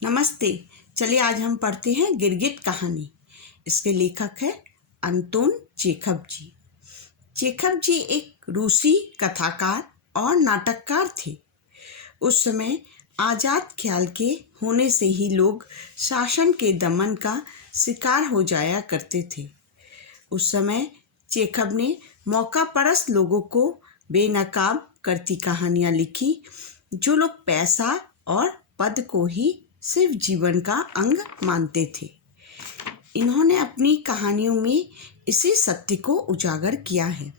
नमस्ते। चलिए आज हम पढ़ते हैं गिरगिट कहानी। इसके लेखक है अंतोन चेखव जी। चेखव जी एक रूसी कथाकार और नाटककार थे। उस समय आज़ाद ख्याल के होने से ही लोग शासन के दमन का शिकार हो जाया करते थे। उस समय चेखव ने मौका परस्त लोगों को बेनकाब करती कहानियाँ लिखी, जो लोग पैसा और पद को ही सिर्फ जीवन का अंग मानते थे। इन्होंने अपनी कहानियों में इसी सत्य को उजागर किया है।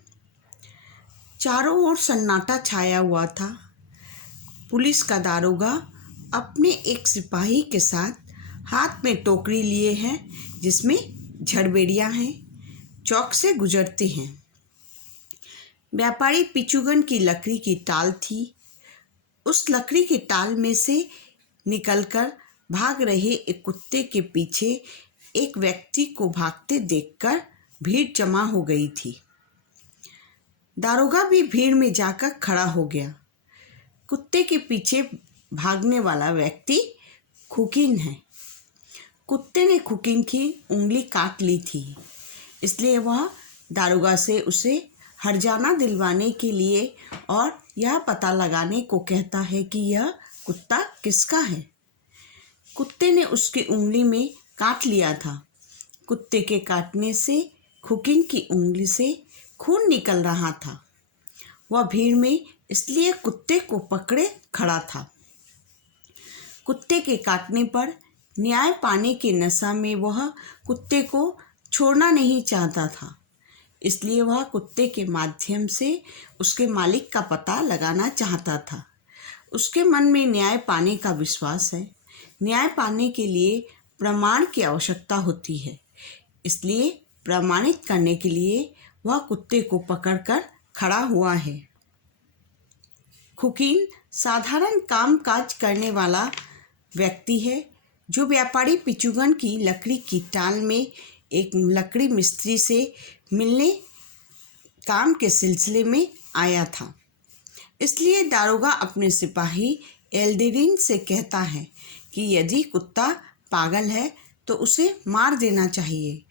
चारों ओर सन्नाटा छाया हुआ था। पुलिस का दारोगा अपने एक सिपाही के साथ हाथ में टोकरी लिए हैं, जिसमें झड़बेड़ियाँ हैं, चौक से गुजरते हैं। व्यापारी पिचुगन की लकड़ी की टाल थी। उस लकड़ी की टाल में से निकलकर भाग रहे एक कुत्ते के पीछे एक व्यक्ति को भागते देखकर भीड़ जमा हो गई थी। दारोगा भी भीड़ में जाकर खड़ा हो गया। कुत्ते के पीछे भागने वाला व्यक्ति खुकिन है। कुत्ते ने खुकिन की उंगली काट ली थी, इसलिए वह दारोगा से उसे हर्जाना दिलवाने के लिए और यह पता लगाने को कहता है कि यह कुत्ता किसका है। कुत्ते ने उसकी उंगली में काट लिया था। कुत्ते के काटने से खुकिन की उंगली से खून निकल रहा था। वह भीड़ में इसलिए कुत्ते को पकड़े खड़ा था। कुत्ते के काटने पर न्याय पाने के नशा में वह कुत्ते को छोड़ना नहीं चाहता था, इसलिए वह कुत्ते के माध्यम से उसके मालिक का पता लगाना चाहता था। उसके मन में न्याय पाने का विश्वास है। न्याय पाने के लिए प्रमाण की आवश्यकता होती है, इसलिए प्रमाणित करने के लिए वह कुत्ते को पकड़कर खड़ा हुआ है। खुकिन साधारण कामकाज करने वाला व्यक्ति है, जो व्यापारी पिचुगन की लकड़ी की टाल में एक लकड़ी मिस्त्री से मिलने काम के सिलसिले में आया था। इसलिए दारोगा अपने सिपाही एल्देरिन से कहता है कि यदि कुत्ता पागल है तो उसे मार देना चाहिए,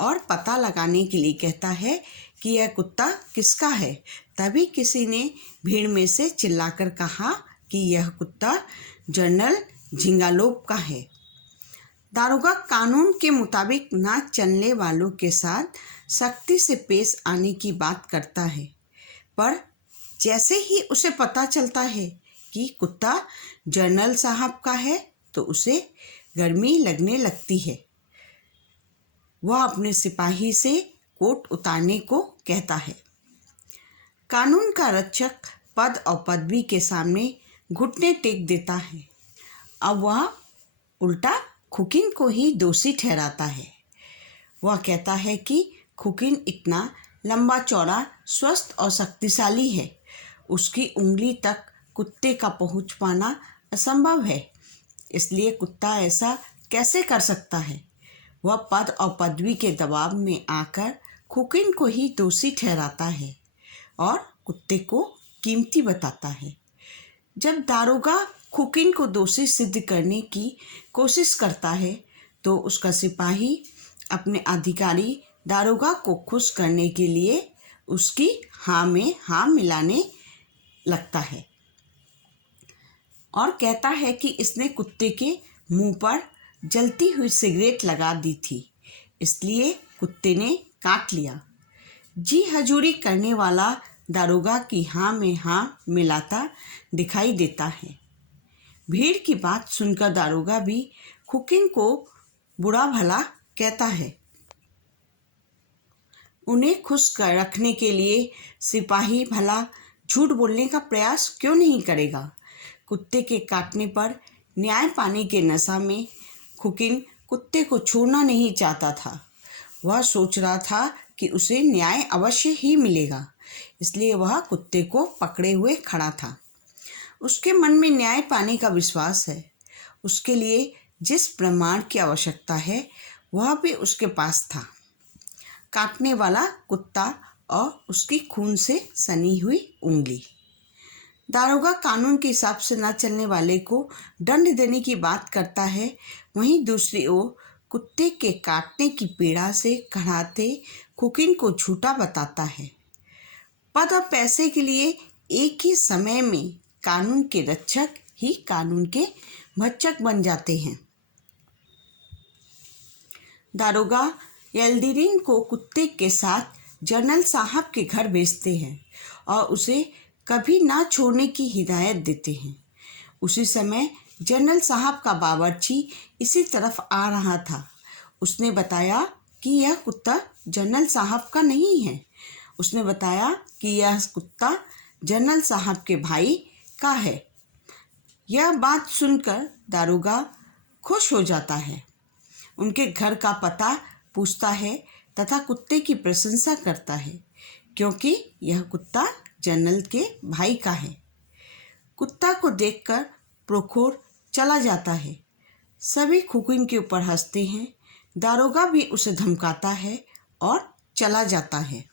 और पता लगाने के लिए कहता है कि यह कुत्ता किसका है। तभी किसी ने भीड़ में से चिल्लाकर कहा कि यह कुत्ता जनरल झिंगालोव का है। दारोगा कानून के मुताबिक ना चलने वालों के साथ सख्ती से पेश आने की बात करता है, पर जैसे ही उसे पता चलता है कि कुत्ता जनरल साहब का है तो उसे गर्मी लगने लगती है। वह अपने सिपाही से कोट उतारने को कहता है। कानून का रक्षक पद और पदवी के सामने घुटने टेक देता है। अब वह उल्टा खुकिन को ही दोषी ठहराता है। वह कहता है कि खुकिन इतना लंबा चौड़ा, स्वस्थ और शक्तिशाली है, उसकी उंगली तक कुत्ते का पहुंच पाना असंभव है, इसलिए कुत्ता ऐसा कैसे कर सकता है। वह पद और पदवी के दबाव में आकर खुकिन को ही दोषी ठहराता है और कुत्ते को कीमती बताता है। जब दारोगा खुकिन को दोषी सिद्ध करने की कोशिश करता है तो उसका सिपाही अपने अधिकारी दारोगा को खुश करने के लिए उसकी हाँ में हाँ मिलाने लगता है और कहता है कि इसने कुत्ते के मुंह पर जलती हुई सिगरेट लगा दी थी, इसलिए कुत्ते ने काट लिया। जी हजूरी करने वाला दारोगा की हाँ में हाँ मिलाता दिखाई देता है। भीड़ की बात सुनकर दारोगा भी खुकिन को बुरा भला कहता है। उन्हें खुश कर रखने के लिए सिपाही भला झूठ बोलने का प्रयास क्यों नहीं करेगा। कुत्ते के काटने पर न्याय पाने के नशा में खुकिन कुत्ते को छोड़ना नहीं चाहता था। वह सोच रहा था कि उसे न्याय अवश्य ही मिलेगा, इसलिए वह कुत्ते को पकड़े हुए खड़ा था। उसके मन में न्याय पाने का विश्वास है। उसके लिए जिस प्रमाण की आवश्यकता है वह भी उसके पास था, काटने वाला कुत्ता और उसकी खून से सनी हुई उंगली। दारोगा कानून के हिसाब से न चलने वाले को दंड देने की बात करता है, वहीं दूसरी ओर कुत्ते के काटने की पीड़ा से कड़ाते कुकिन को झूठा बताता है। पद और पैसे के लिए एक ही समय में कानून के रक्षक ही कानून के भक्षक बन जाते हैं। दारोगा यल्दीरिन को कुत्ते के साथ जनरल साहब के घर भेजते हैं और उसे कभी ना छोड़ने की हिदायत देते हैं। उसी समय जनरल साहब का बावर्ची इसी तरफ आ रहा था। उसने बताया कि यह कुत्ता जनरल साहब का नहीं है। उसने बताया कि यह कुत्ता जनरल साहब के भाई का है। यह बात सुनकर दारोगा खुश हो जाता है, उनके घर का पता पूछता है तथा कुत्ते की प्रशंसा करता है, क्योंकि यह कुत्ता जनरल के भाई का है। कुत्ता को देखकर प्रोखोर चला जाता है। सभी खुकिन के ऊपर हंसते हैं। दारोगा भी उसे धमकाता है और चला जाता है।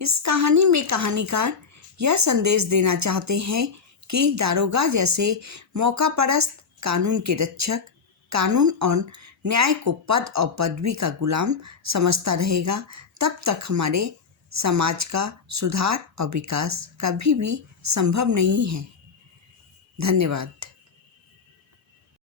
इस कहानी में कहानीकार यह संदेश देना चाहते हैं कि दारोगा जैसे मौकापरस्त कानून के रक्षक कानून और न्याय को पद और पदवी का गुलाम समझता रहेगा, तब तक हमारे समाज का सुधार और विकास कभी भी संभव नहीं है। धन्यवाद।